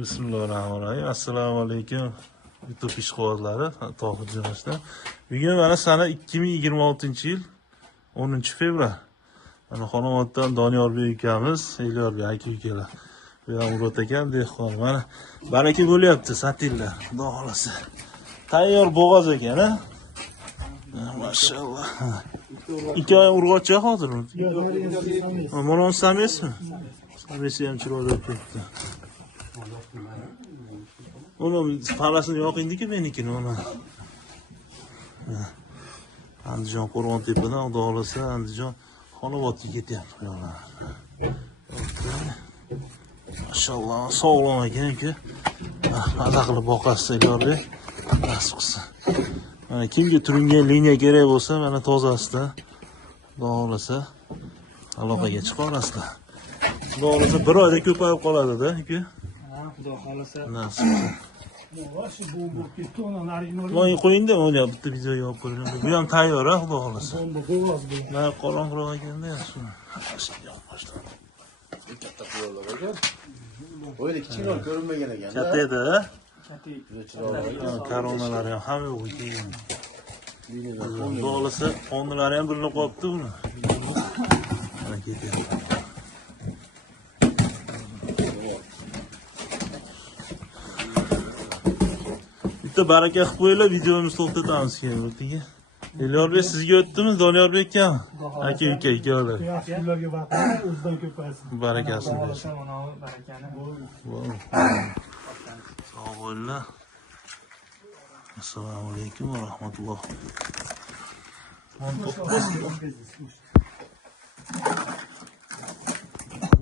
Bismillahirrahmanirrahim. Assalomu alaykum. YouTube ishqibozlari, Tohir Jo'nashdan. Bugun mana sana 2026-yil 10-fevral. Mana Xonoboddan Doniyorbek ukamiz, Elyorbek aka-ukalar. Bu ham Murod akam dehqon. Mana baraka bo'lyapti, satillar. Xudo xolasa. Tayyor bo'g'oz ekan, ha? Mashallah. Ikki oy urg'ochi hozir. Mana samesmi? Samesi ham chiroyli ketdi. Onu parasını yok indiki benikini ona. Andijon Qo'rg'ontepadan Xudo xolasa Andijon Xonobodga ketyapti ular. Mashallah, sog'lom ekan-ku. Maza qilib boqasiz Elyorbek. Nasib qilsa. Mana kimga turingan liniya kerak bo'lsa, mana tozasida Xudo xolasa aloqaga chiqarasizlar. Xudo xolasa bir oyda ko'payib qoladi-da, uka. Xudo xolasa. Nasib qilsa. Shu bomba ketdi, uni nariga Voy qo'yingda, o'yla bitta video olib qo'ying. Bu ham tayyor, ha, Xudo xolasa. bomba bo'g'oz bu. Mana qorong'iroq ekanda yaxshi. Katta qo'ylar ekan. O'yla kichikroq ko'rinmagan ekan. Katta edi, ha? Katta. Koronalari ham hamma yo'q ekan. Xudo xolasa qonlari ham bilinib qolibdi uni. Mana ketyapti. Bitta baraka qilib qo'yinglar, videomizni to'xtatamiz keyin o'rtaga. Elyorbek sizga o'tdimi? Doniyorbek ham. Aka-uka ikkovlar. Yaxshi kunlarga vaqt o'zidan ko'paysin. Barakasini Xudo bersin. xolasa mana barakani. Sog' bo'linglar. Assalomu alaykum va rahmatulloh.